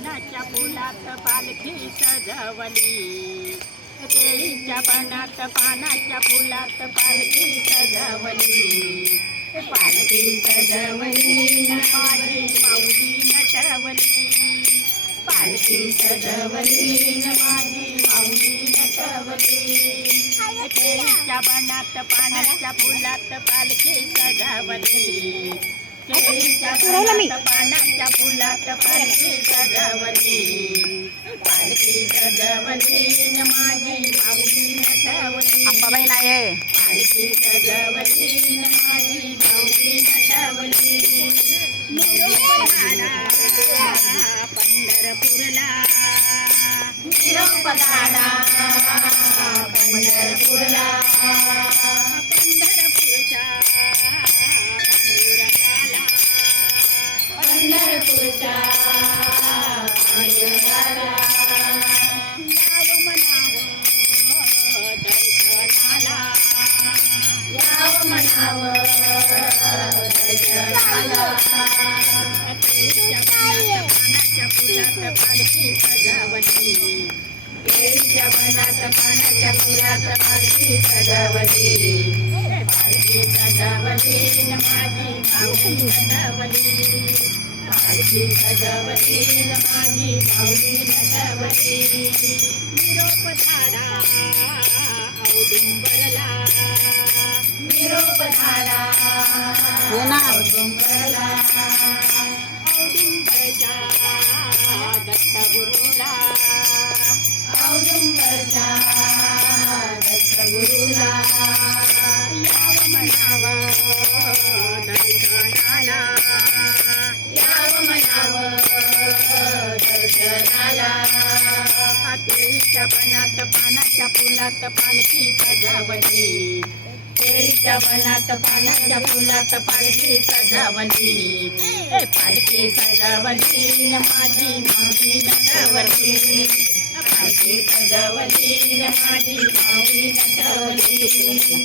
पानाच्या फुलात पालखी सजवली. केळीच्या पानात पानाच्या फुलात पालखी सजवली. पालखी सजवली न माझी माऊली नटवली. पालखी सजवली न माझी माऊली नटवली. केळीच्या पानात पानाच्या फुलात पालखी सजवली. बनात पानाच्या फुलात पालखी सजवली पालखी सजवली माझी माऊली नटवली अंबाबाई नाही पालखी सजवली माझी माऊली नटवली पंढरपूरला निरोपधारा पंढरपूरला. पानाच्या फुलात पालखी सजावली केळीच्या बनात पानाच्या फुलात पालखी सजावली पालखी माझी माऊली सजावली हो पालखी सजावली न. माझी माऊली नटवली निरोप धाडा औदुंबरला निरोप औदुंबरला औदुंबरच्या दत्तगुरुला औदुंबरच्या दर्शनाला. याव म्हणावं दर्शनाला केळीच्या बनात पानाच्या फुलात पालखी सजावली केळीच्या बनात पानाच्या फुलात पालखी सजावली पालखी सजावली न माझी माऊली नटवली पालखी सजावली न माझी माऊली नटवली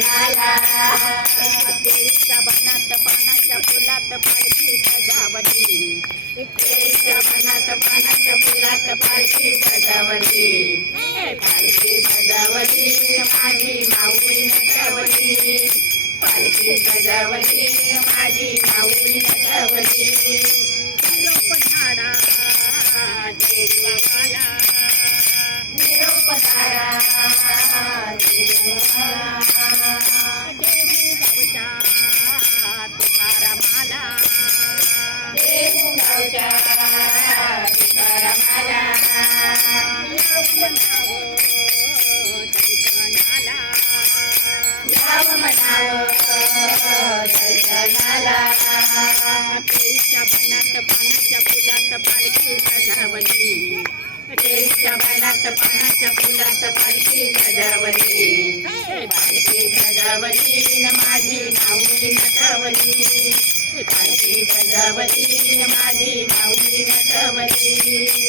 धाडा कोल्हापूरला बनात पानाच्या फुलात पालखी सजावली केळीच्या बनात पानाच्या फुलात पालखी सजावली पालखी सजावली माझी माऊली नटवली पालखी सजावली माझी माऊली नटवली निरोप धाडा देवाला. निरोप धाडा देवाला. सजावली माझी माऊली नटावली माझी भगवती माझी माऊली भगवती